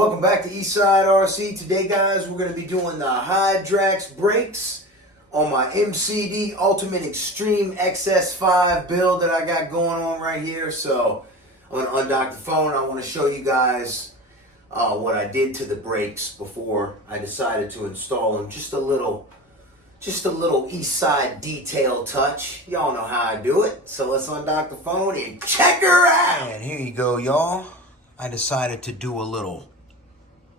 Welcome back to Eastside RC. Today, guys, we're going to be doing the Hydrax brakes on my MCD Ultimate Extreme XS5 build that I got going on right here. So I'm going to undock the phone. I want to show you guys what I did to the brakes before I decided to install them. Just a little Eastside detail touch. Y'all know how I do it. So let's undock the phone and check her out. And here you go, y'all. I decided to do a little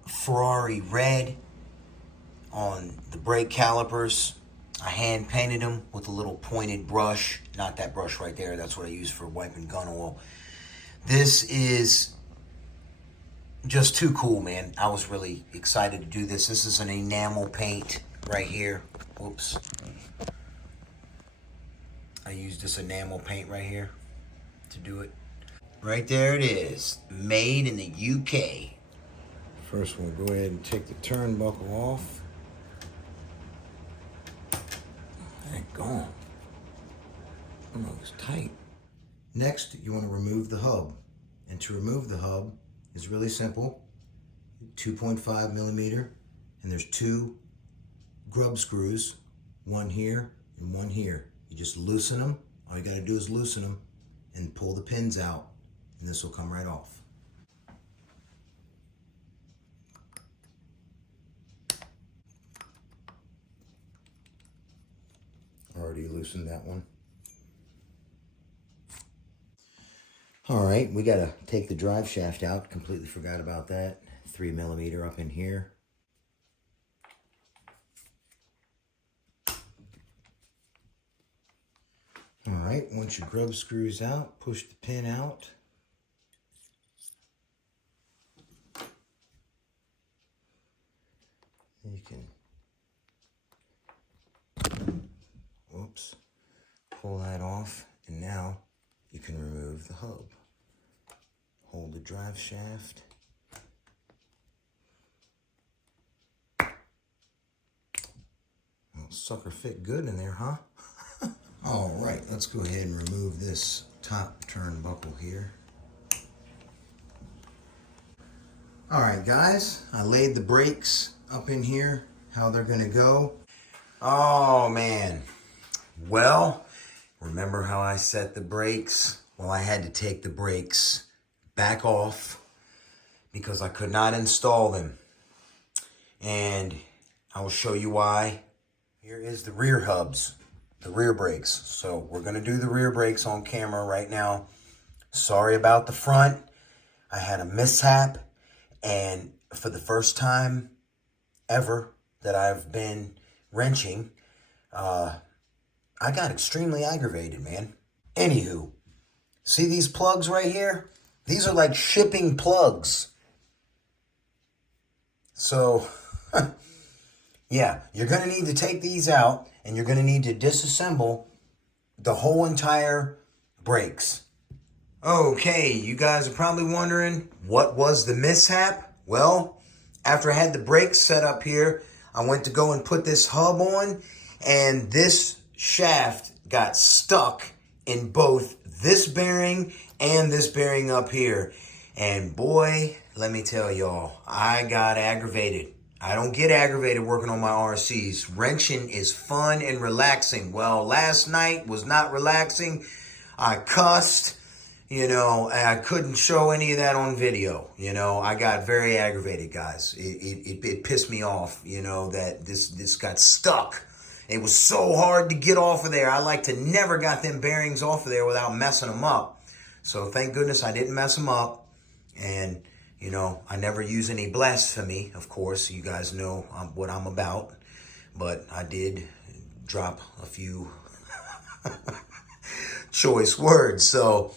Ferrari red on the brake calipers. I hand painted them with a little pointed brush. Not that brush right there. That's what I use for wiping gun oil. This is just too cool, man. I was really excited to do this. This is an enamel paint right here. Whoops. I used this enamel paint right here to do it. Right there it is. Made in the UK. First we'll go ahead and take the turnbuckle off. That gone. Oh, it was tight. Next, you want to remove the hub. And to remove the hub is really simple. 2.5 millimeter. And there's two grub screws. One here and one here. You just loosen them. All you got to do is loosen them and pull the pins out. And this will come right off. Already loosened that one. All right, we gotta take the drive shaft out. Completely forgot about that. 3 millimeter up in here. All right, once your grub screws out, push the pin out. You can, whoops, pull that off, and now you can remove the hub. Hold the drive shaft. Well, sucker fit good in there, huh? All right, let's go ahead and remove this top turnbuckle here. All right, guys, I laid the brakes up in here, how they're gonna go. Oh man, well, remember how I set the brakes? Well, I had to take the brakes back off because I could not install them. And I will show you why. Here is the rear hubs, the rear brakes. So we're gonna do the rear brakes on camera right now. Sorry about the front. I had a mishap, and for the first time ever that I've been wrenching, I got extremely aggravated, man. Anywho, see these plugs right here? These are like shipping plugs. So, yeah, you're going to need to take these out, and you're going to need to disassemble the whole entire brakes. Okay, you guys are probably wondering, what was the mishap? Well, after I had the brakes set up here, I went to go and put this hub on, and this shaft got stuck in both this bearing and this bearing up here. And boy, let me tell y'all, I got aggravated. I don't get aggravated working on my RCs. Wrenching is fun and relaxing. Well, last night was not relaxing. I cussed. You know, I couldn't show any of that on video. You know, I got very aggravated, guys. It pissed me off, you know, that this got stuck. It was so hard to get off of there. I like to never got them bearings off of there without messing them up. So thank goodness I didn't mess them up. And, you know, I never use any blasphemy, of course. You guys know what I'm about. But I did drop a few choice words. So,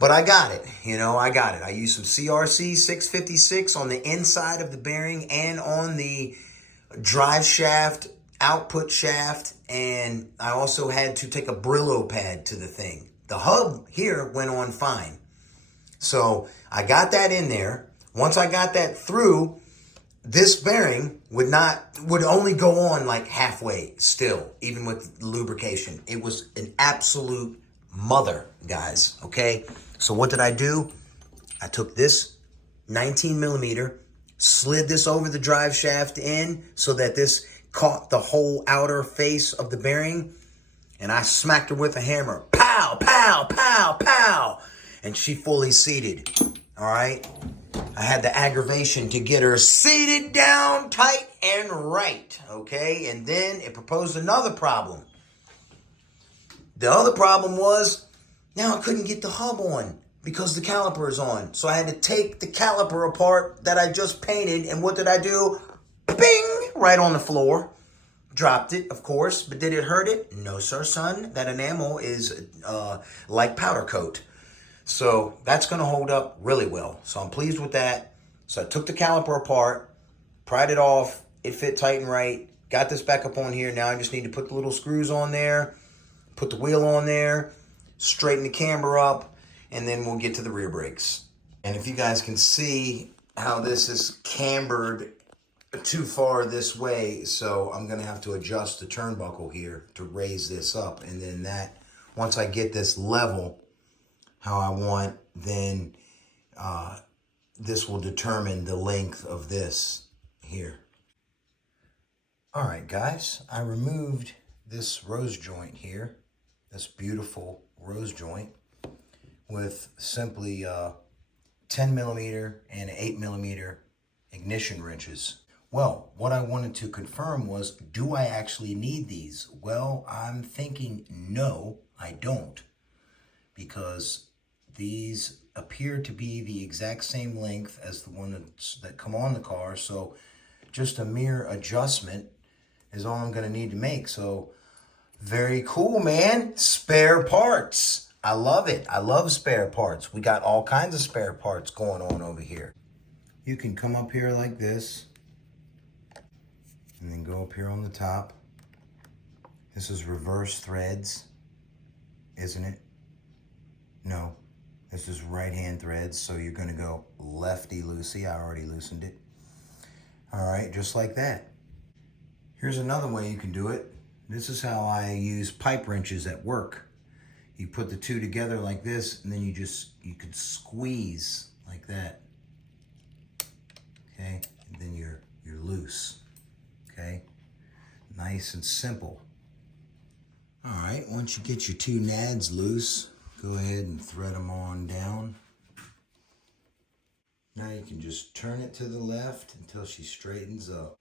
but I got it, you know, I got it. I used some CRC 656 on the inside of the bearing and on the drive shaft, output shaft, and I also had to take a Brillo pad to the thing. The hub here went on fine. So I got that in there. Once I got that through, this bearing would only go on like halfway still, even with lubrication. It was an absolute mother, guys, okay? So what did I do? I took this 19 millimeter slid this over the drive shaft in so that this caught the whole outer face of the bearing, and I smacked her with a hammer. Pow, pow, pow, pow. And she fully seated. All right. I had the aggravation to get her seated down tight and right. Okay. And then it proposed another problem. The other problem was now I couldn't get the hub on because the caliper is on. So I had to take the caliper apart that I just painted. And what did I do? Bing! Right on the floor. Dropped it, of course, but did it hurt it? No, sir, son. That enamel is like powder coat. So that's going to hold up really well. So I'm pleased with that. So I took the caliper apart, pried it off. It fit tight and right. Got this back up on here. Now I just need to put the little screws on there, put the wheel on there, straighten the camber up, and then we'll get to the rear brakes. And if you guys can see how this is cambered too far this way, so I'm going to have to adjust the turnbuckle here to raise this up. And then that, once I get this level how I want, then this will determine the length of this here. All right, guys, I removed this rose joint here, this beautiful rose joint, with simply 10 millimeter and 8 millimeter ignition wrenches. Well, what I wanted to confirm was, do I actually need these? Well, I'm thinking no, I don't, because these appear to be the exact same length as the one that come on the car. So just a mere adjustment is all I'm going to need to make. So very cool, man. Spare parts. I love it. I love spare parts. We got all kinds of spare parts going on over here. You can come up here like this and then go up here on the top. This is reverse threads, isn't it? No, this is right hand threads. So you're going to go lefty-loosey. I already loosened it. All right, just like that. Here's another way you can do it. This is how I use pipe wrenches at work. You put the two together like this, and then you could squeeze like that. Okay, and then you're loose. Okay, nice and simple. All right, once you get your two nads loose, go ahead and thread them on down. Now you can just turn it to the left until she straightens up.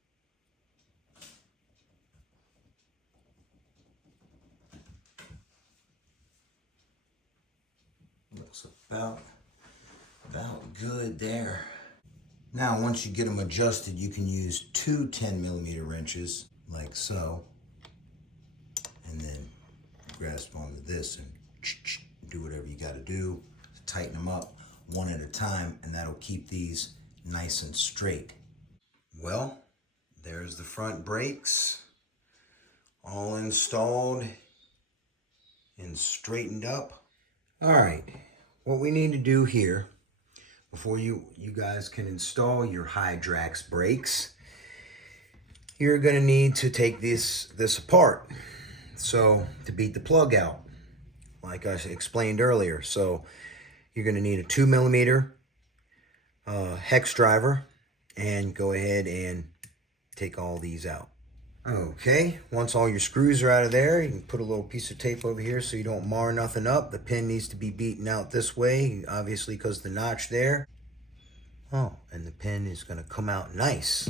Looks about good there. Now, once you get them adjusted, you can use two 10 millimeter wrenches, like so, and then grasp onto this and do whatever you got to do to tighten them up one at a time, and that'll keep these nice and straight. Well, there's the front brakes, all installed and straightened up. All right, what we need to do here, before you guys can install your Hydrax brakes, you're gonna need to take this apart. So to beat the plug out, like I explained earlier. So you're gonna need a 2 millimeter hex driver, and go ahead and take all these out. Okay, once all your screws are out of there, you can put a little piece of tape over here so you don't mar nothing up. The pin needs to be beaten out this way, obviously because the notch there. Oh, and the pin is going to come out nice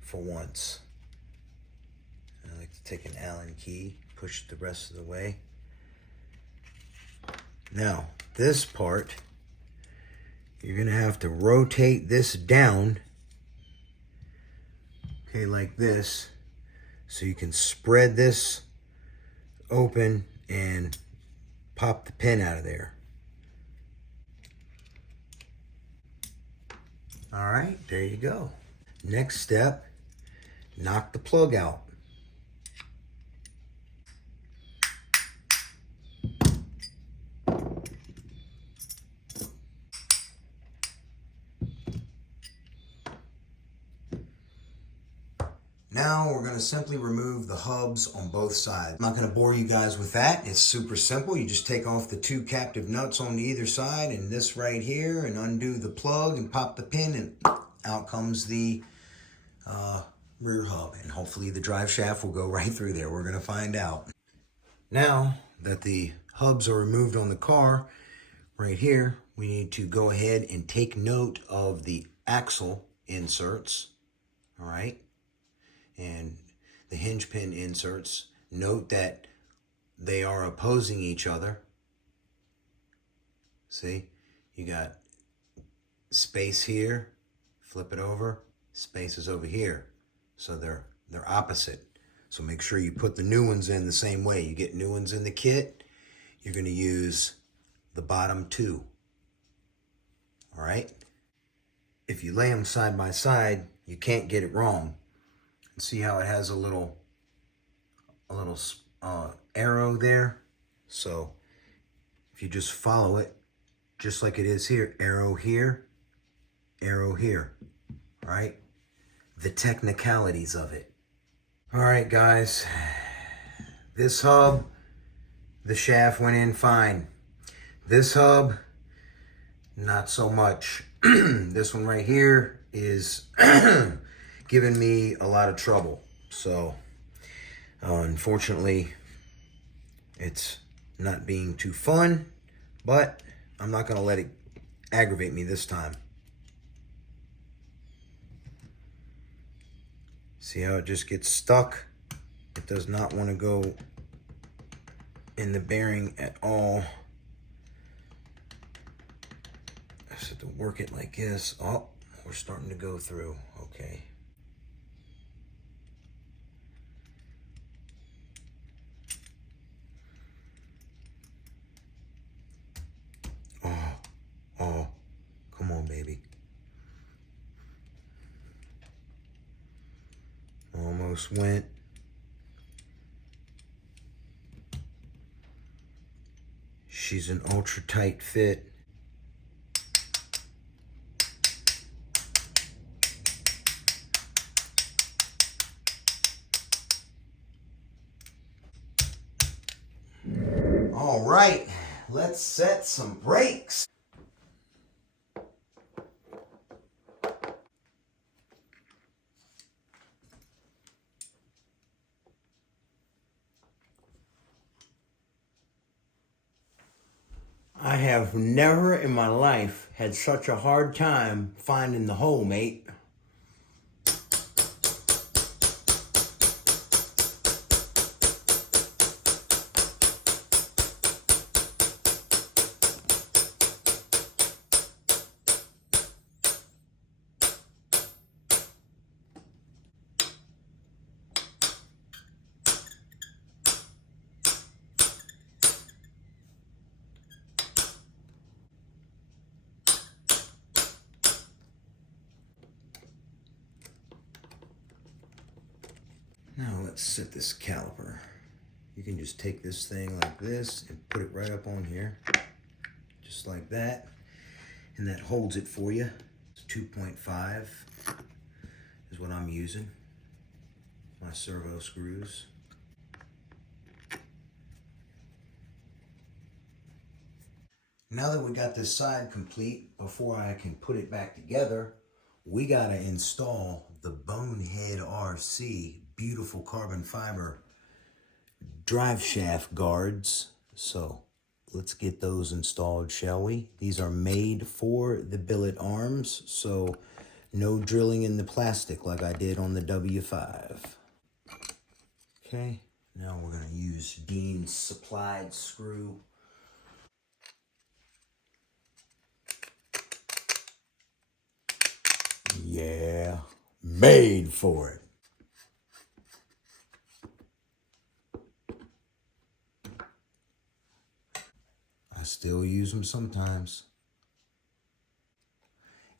for once. I like to take an Allen key, push it the rest of the way. Now, this part, you're going to have to rotate this down, okay, like this. So you can spread this open and pop the pin out of there. All right, there you go. Next step, knock the plug out. Now we're going to simply remove the hubs on both sides. I'm not going to bore you guys with that. It's super simple. You just take off the two captive nuts on either side and this right here, and undo the plug and pop the pin, and out comes the rear hub, and hopefully the drive shaft will go right through there. We're gonna find out. Now that the hubs are removed on the car, right here, we need to go ahead and take note of the axle inserts, all right? And the hinge pin inserts. Note that they are opposing each other. See, you got space here, flip it over, space is over here. So they're opposite. So make sure you put the new ones in the same way. You get new ones in the kit, you're gonna use the bottom two, all right? If you lay them side by side, you can't get it wrong. See how it has a little arrow there? So if you just follow it, just like it is here, arrow here, all right? The technicalities of it. All right, guys, this hub, the shaft went in fine. This hub, not so much. This one right here is giving me a lot of trouble. So unfortunately, it's not being too fun, but I'm not gonna let it aggravate me this time. See how it just gets stuck? It does not want to go in the bearing at all. I just have to work it like this. Oh, we're starting to go through. Okay. Oh, come on, baby. Almost went. She's an ultra tight fit. All right, let's set some brakes. I have never in my life had such a hard time finding the hole, mate. Now let's set this caliper. You can just take this thing like this and put it right up on here, just like that. And that holds it for you. It's 2.5 is what I'm using. My servo screws. Now that we got this side complete, before I can put it back together, we gotta install the Bonehead RC beautiful carbon fiber drive shaft guards. So let's get those installed, shall we? These are made for the billet arms, so no drilling in the plastic like I did on the W5. Okay, now we're gonna use Dean's supplied screw. Yeah, made for it. I still use them sometimes.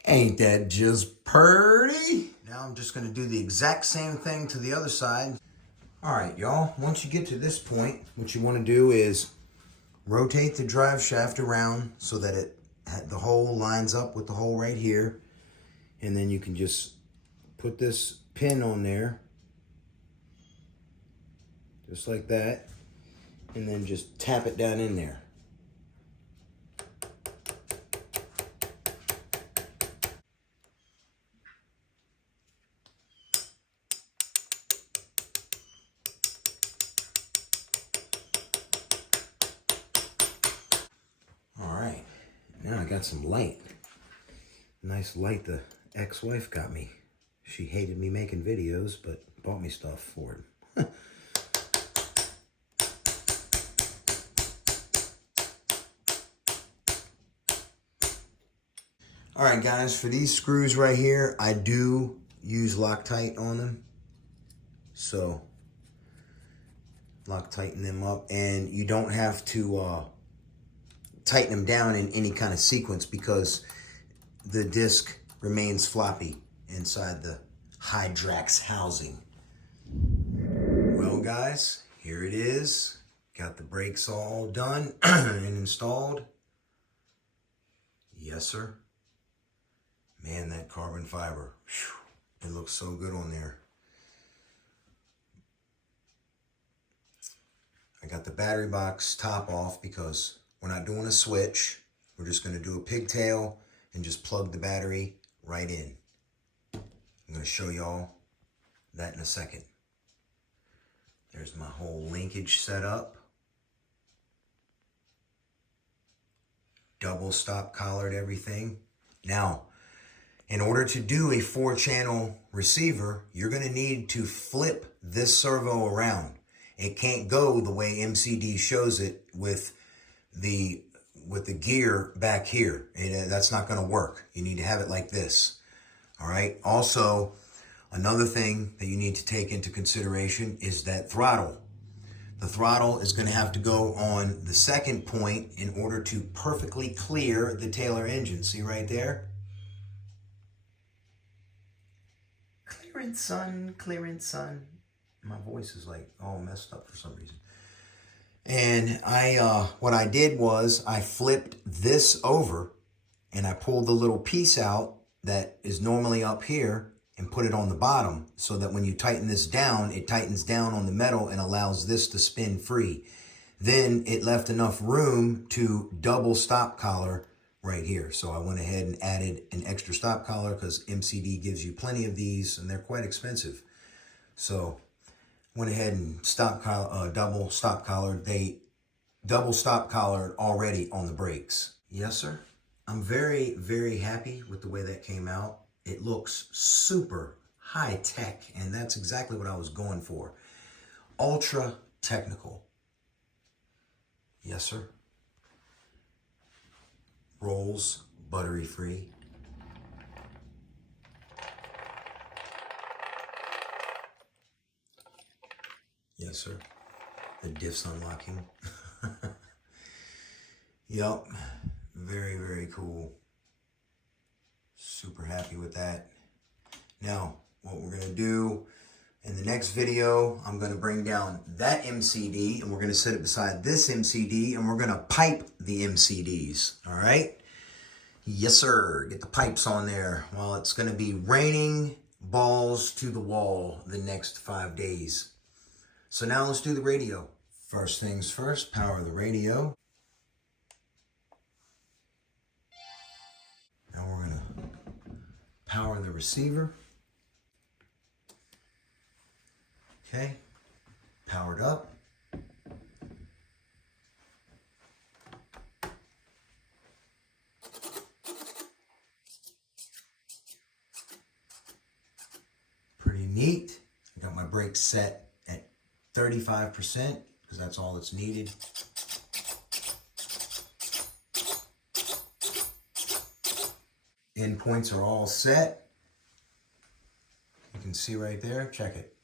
Ain't that just purty? Now I'm just gonna do the exact same thing to the other side. All right, y'all, once you get to this point, what you wanna do is rotate the drive shaft around so that the hole lines up with the hole right here. And then you can just put this pin on there, just like that, and then just tap it down in there. Now I got some light. Nice light the ex-wife got me. She hated me making videos, but bought me stuff for it. All right, guys, for these screws right here, I do use Loctite on them. So, Loctiting them up, and you don't have to tighten them down in any kind of sequence because the disc remains floppy inside the Hydrax housing. Well, guys, here it is. Got the brakes all done and installed. Yes, sir. Man, that carbon fiber, whew, it looks so good on there. I got the battery box top off because we're not doing a switch. We're just going to do a pigtail and just plug the battery right in. I'm going to show y'all that in a second. There's my whole linkage set up. Double stop collared everything. Now, in order to do a 4-channel receiver, you're going to need to flip this servo around. It can't go the way MCD shows it with the gear back here. That's not going to work. You need to have it like this. All right. Also, another thing that you need to take into consideration is that throttle. The throttle is going to have to go on the second point in order to perfectly clear the Taylor engine. See right there? Clearance, son. Clearance, son. My voice is like all messed up for some reason. And what I did was I flipped this over and I pulled the little piece out that is normally up here and put it on the bottom so that when you tighten this down, it tightens down on the metal and allows this to spin free. Then it left enough room to double stop collar right here. So I went ahead and added an extra stop collar because MCD gives you plenty of these and they're quite expensive. So went ahead and double stop collared. They double stop collared already on the brakes. Yes, sir. I'm very, very happy with the way that came out. It looks super high tech, and that's exactly what I was going for. Ultra technical. Yes, sir. Rolls buttery free. Yes, sir. The diff's unlocking. Yup. Very, very cool. Super happy with that. Now, what we're going to do in the next video, I'm going to bring down that MCD and we're going to set it beside this MCD and we're going to pipe the MCDs. All right? Yes, sir. Get the pipes on there. Well, it's going to be raining balls to the wall the next 5 days. So now let's do the radio. First things first, power the radio. Now we're going to power the receiver. Okay, powered up. Pretty neat. I got my brakes set at 35% because that's all that's needed. Endpoints are all set. You can see right there, check it.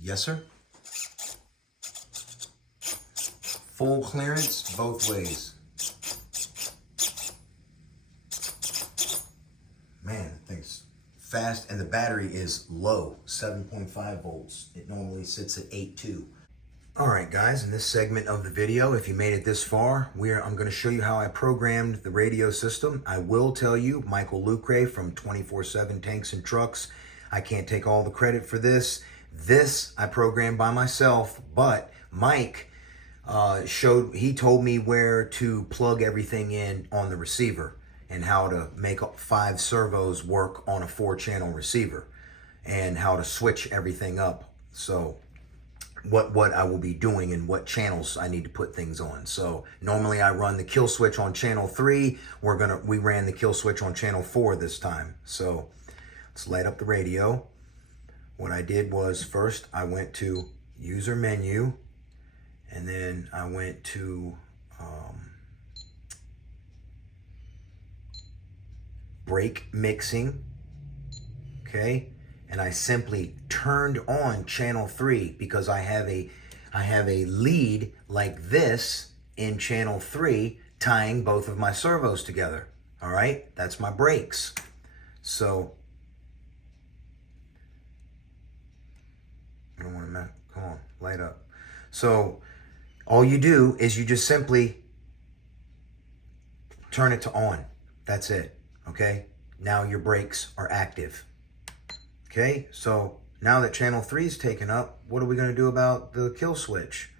Yes, sir. Full clearance both ways. Man, that thing's fast, and the battery is low, 7.5 volts. It normally sits at 8.2. All right, guys, in this segment of the video, if you made it this far, I'm going to show you how I programmed the radio system. I will tell you, Michael Lucre from 24/7 Tanks and Trucks, I can't take all the credit for this. This I programmed by myself, but Mike he told me where to plug everything in on the receiver and how to make 5 servos work on a 4-channel receiver and how to switch everything up. So what I will be doing and what channels I need to put things on. So normally I run the kill switch on channel 3. We ran the kill switch on channel 4 this time. So let's light up the radio. What I did was first I went to user menu, and then I went to brake mixing, okay? And I simply turned on channel 3 because I have a lead like this in channel 3 tying both of my servos together. All right, that's my brakes. So I don't want to, come on, light up. So all you do is you just simply turn it to on. That's it, okay? Now your brakes are active. Okay, so now that channel 3 is taken up, what are we going to do about the kill switch?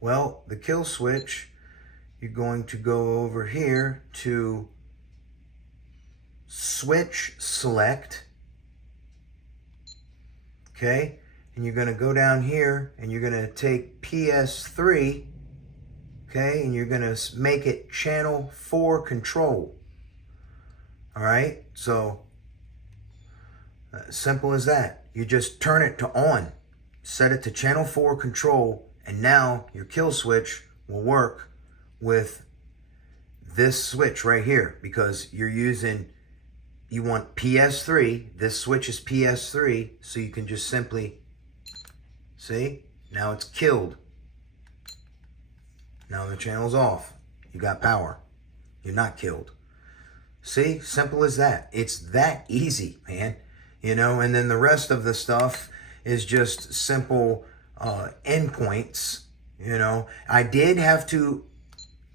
Well, the kill switch, you're going to go over here to switch select, okay, and you're going to go down here and you're going to take PS3, okay, and you're going to make it channel 4 control. All right, so simple as that. You just turn it to on, set it to channel 4 control, and now your kill switch will work with this switch right here, because you want PS3. This switch is PS3, so you can just simply, see, now it's killed. Now the channel's off. You got power. You're not killed. See, simple as that. It's that easy, man. You know, and then the rest of the stuff is just simple endpoints. You know, I did have to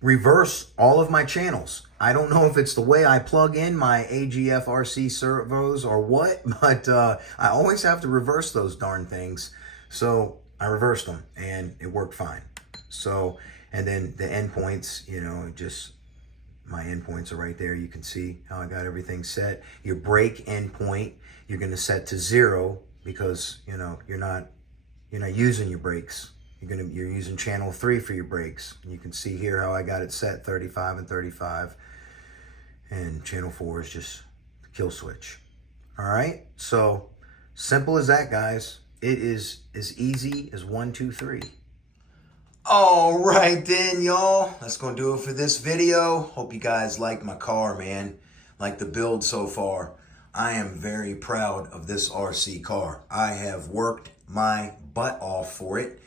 reverse all of my channels. I don't know if it's the way I plug in my AGF RC servos or what, but I always have to reverse those darn things. So I reversed them and it worked fine. So, and then the endpoints, you know, just my endpoints are right there. You can see how I got everything set. Your brake endpoint, you're going to set to 0 because, you know, you're not using your brakes. You're using channel 3 for your brakes. And you can see here how I got it set, 35 and 35. And channel 4 is just the kill switch. All right, so simple as that, guys. It is as easy as 1, 2, 3. All right then, y'all. That's gonna do it for this video. Hope you guys like my car, man. Like the build so far. I am very proud of this RC car. I have worked my butt off for it,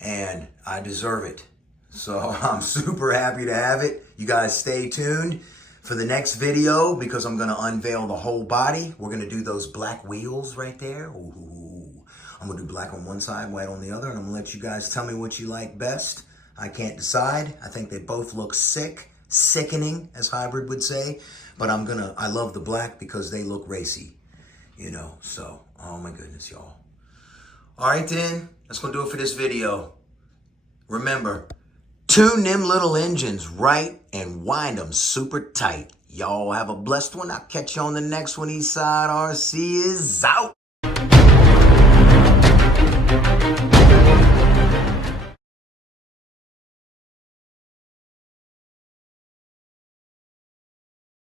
and I deserve it. So I'm super happy to have it. You guys stay tuned for the next video because I'm gonna unveil the whole body. We're gonna do those black wheels right there. Ooh. I'm gonna do black on one side, white on the other, and I'm gonna let you guys tell me what you like best. I can't decide. I think they both look sickening, as Hybrid would say, but I love the black because they look racy, you know, so, oh my goodness, y'all. All right then, that's gonna do it for this video. Remember, tune them little engines right and wind them super tight. Y'all have a blessed one. I'll catch you on the next one. Eastside RC is out.